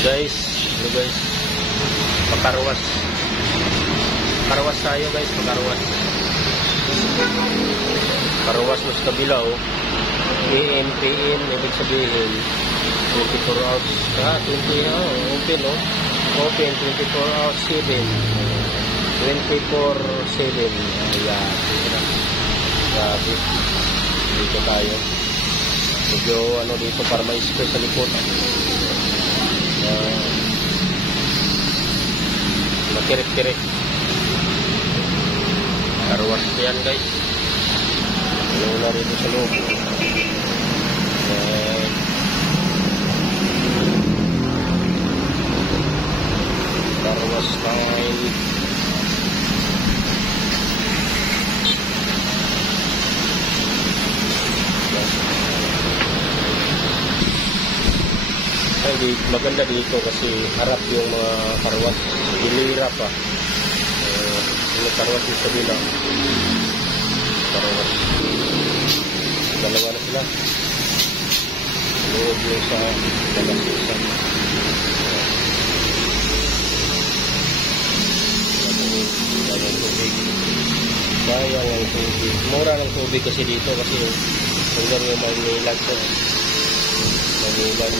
Guys, ano guys, pakarwas tayo guys, pakarwas mo sa kabila oh. AM, PM, ibig sabihin 24 hours 20 open oh. Open 24 hours 7 24/7. Ayan, grabe, dito tayo medyo ano dito para may space sa likod. Makirik-kirik karwas yan guys, yung na rito sa loob. Karwas style. Maganda dito kasi harap yung mga karwas, dilira pa yung karwas yung kabila, karwas dalawa na sila, loob yung sa dalasisan. Bayang tubig, bayang ang tubig, mura ng tubig kasi dito kasi hanggang yung Maynilad ko, Maynilad.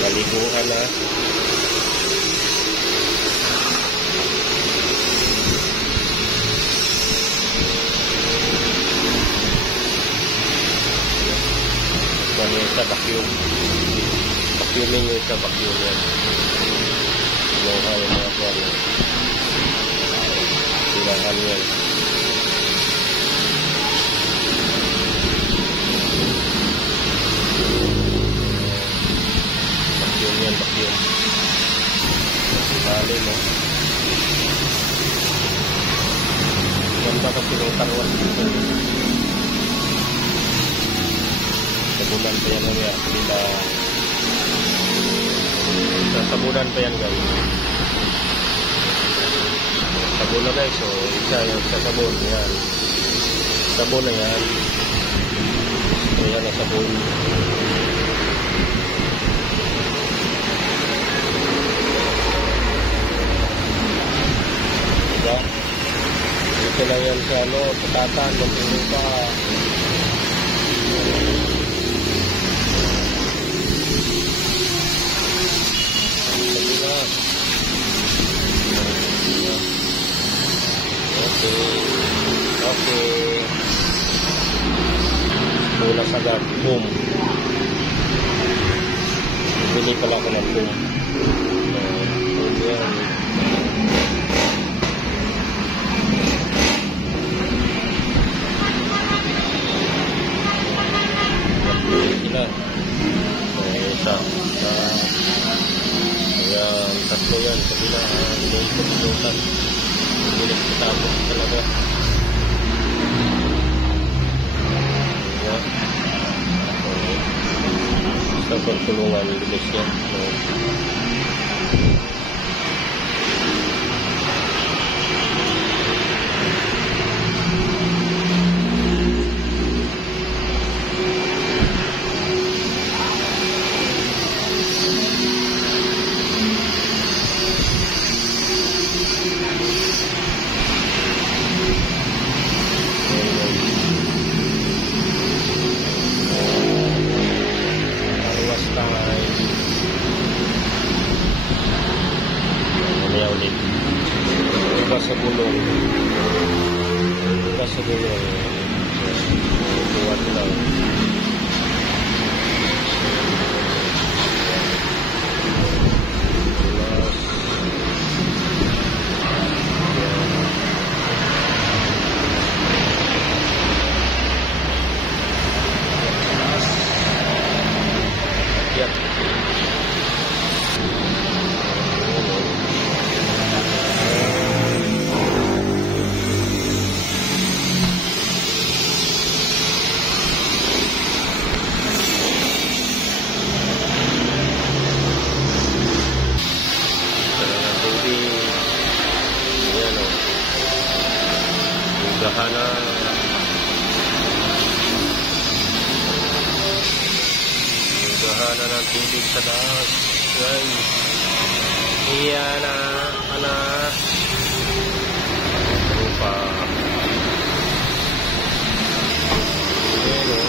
Maliguan na. Ganyan sa vacuum. Vacuuming yung sa vacuum yan. Yung mga kuwan yan. Silahan yan. Vacuum. Bali mo. Ganda kasi yung karwas dito. Sabunan pa yan mga bila. Sabunan pa yan guys. Sabon na guys. So isa yung sa sabon yan. Sabon na yan. Ayan ang sabon. Ito lang yan sa ano, patatan, magpili pa. Sabi na. Okay. Mula sa agad, boom. Bili pala ako ng boom. Boom yan. Ayan, tatlo yan sa bila. Pinutan. Bilis katapos talaga. Ayan. Sa pagtulungan, bilis yan. Sa gulong buat lang Gahana. Gahana ng tubig sa taas. Guys. Iyan na. Anak. Rupa. Ayan o.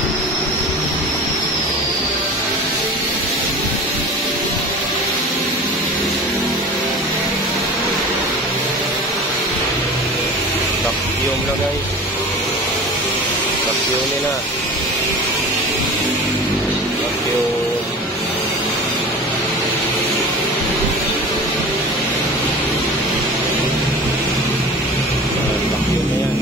Vacuum na guys. Vacuum nila. Vacuum. Vacuum na yan.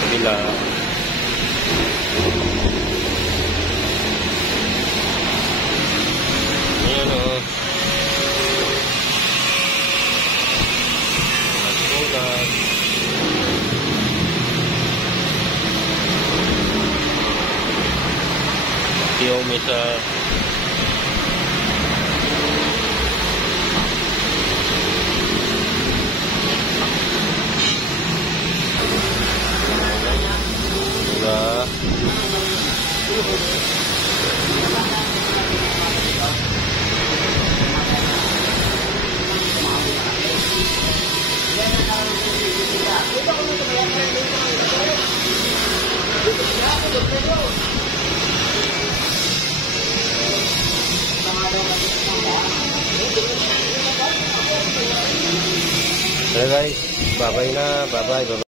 Kabila. Ayan o. Nasulat. Vacuum isa. Diba? So guys, bye-bye na, bye-bye.